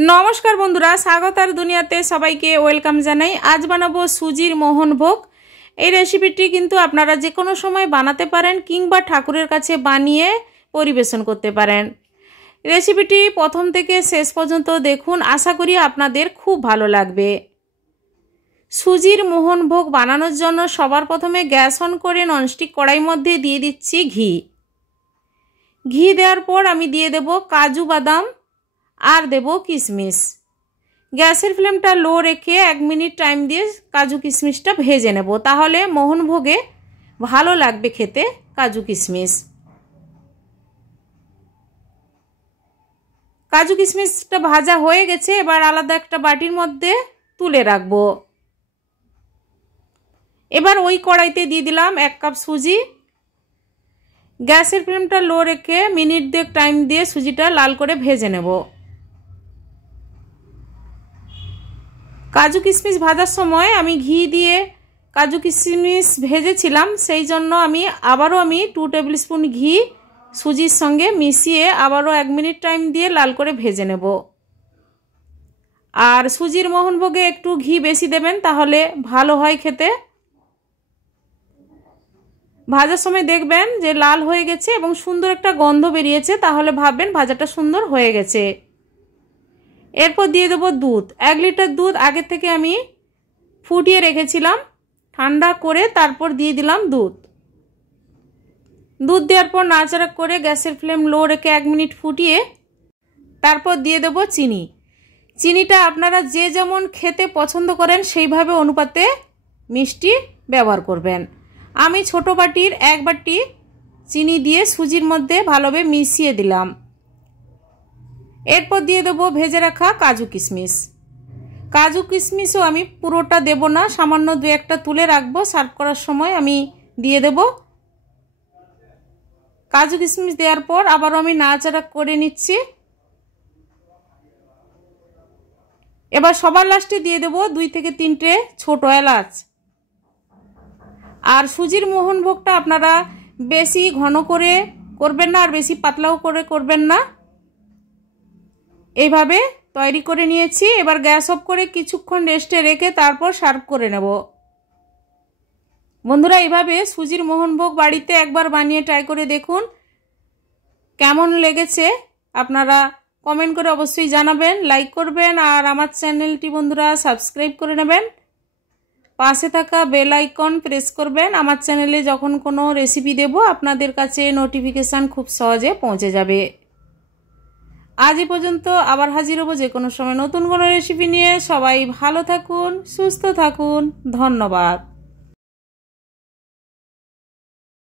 नमस्कार बंधुरा स्वागतार दुनियाते सबाइके वेलकाम जानाई। आज बानाबो सुजिर मोहनभोग। এই রেসিপিটি কিন্তু আপনারা যে কোনো সময় বানাতে পারেন কিংবা ঠাকুরের কাছে বানিয়ে পরিবেশন করতে পারেন। রেসিপিটি প্রথম থেকে শেষ পর্যন্ত দেখুন, আশা করি আপনাদের খুব ভালো লাগবে। সুজির মোহনভোগ বানানোর জন্য সবার প্রথমে গ্যাস অন করে ননস্টিক কড়াইয়ের মধ্যে দিয়ে দিচ্ছি ঘি। ঘি দেওয়ার পর আমি দিয়ে দেব কাজু বাদাম আর দেব কিশমিশ। গ্যাসের ফ্লেমটা লো রেখে 1 মিনিট টাইম দিয়ে কাজু কিশমিশটা ভেজে নেব, তাহলে মোহনভোগে ভালো লাগবে খেতে কাজু কিশমিশ। কাজু কিশমিশটা ভাজা হয়ে গেছে, এবার আলাদা একটা বাটির মধ্যে তুলে রাখব। এবার ওই কড়াইতে দিয়ে দিলাম 1 কাপ সুজি। গ্যাসের ফ্লেমটা লো রেখে মিনিট 2 টাইম দিয়ে সুজিটা লাল করে ভেজে নেব। কাজু কিশমিশ ভাজার সময় আমি ঘি দিয়ে কাজু কিশমিশ ভেজেছিলাম, সেই জন্য আবারও 2 টেবিল স্পুন ঘি সুজির সঙ্গে মিশিয়ে আবারও 1 মিনিট টাইম দিয়ে লাল করে ভেজে নেব। আর সুজির মোহনভোগে একটু ঘি বেশি দেবেন, তাহলে ভালো হয় খেতে। ভাজার সময় দেখবেন যে লাল হয়ে গেছে এবং সুন্দর একটা গন্ধ বেরিয়েছে, তাহলে ভাববেন ভাজাটা সুন্দর হয়ে গেছে। এরপর দিয়ে দেবো দুধ। 1 লিটার দুধ আগে থেকে আমি ফুটিয়ে রেখেছিলাম, ঠান্ডা করে তারপর দিয়ে দিলাম দুধ। দুধ দেওয়ার পর নাড়াচাড়া করে গ্যাসের ফ্লেম লো রেখে 1 মিনিট ফুটিয়ে তারপর দিয়ে দেবো চিনি। চিনিটা আপনারা যে যেমন খেতে পছন্দ করেন সেইভাবে অনুপাতে মিষ্টি ব্যবহার করবেন। আমি ছোট বাটির 1 বাটি চিনি দিয়ে সুজির মধ্যে ভালোভাবে মিশিয়ে দিলাম। এরপর দিয়ে দেবো ভেজে রাখা কাজু কিশমিশ। কাজু কিশমিশও আমি পুরোটা দেব না, সামান্য 2-1টা তুলে রাখবো, সার্ভ করার সময় আমি দিয়ে দেব। কাজু কিশমিশ দেওয়ার পর আবারও আমি নাড়াচাড়া করে নিচ্ছি। এবার সবার লাস্টে দিয়ে দেব 2 থেকে 3টে ছোট এলাচ। আর সুজির মোহনভোগটা আপনারা বেশি ঘন করে করবেন না আর বেশি পাতলাও করে করবেন না, এইভাবে তৈরি করে নিয়েছি। এবার গ্যাস অফ করে কিছুক্ষণ রেস্টে রেখে তারপর সার্ভ করে নেব। বন্ধুরা, এইভাবে সুজির মোহনভোগ বাড়িতে একবার বানিয়ে ট্রাই করে দেখুন, কেমন লেগেছে আপনারা কমেন্ট করে অবশ্যই জানাবেন, লাইক করবেন আর আমার চ্যানেলটি বন্ধুরা সাবস্ক্রাইব করে নেবেন। পাশে থাকা বেল আইকন প্রেস করবেন, আমার চ্যানেলে যখন কোনো রেসিপি দেব আপনাদের কাছে নোটিফিকেশান খুব সহজে পৌঁছে যাবে। আজ এই পর্যন্ত, আবার হাজির হব যে কোনো সময় নতুন কোনো রেসিপি নিয়ে। সবাই ভালো থাকুন, সুস্থ থাকুন, ধন্যবাদ।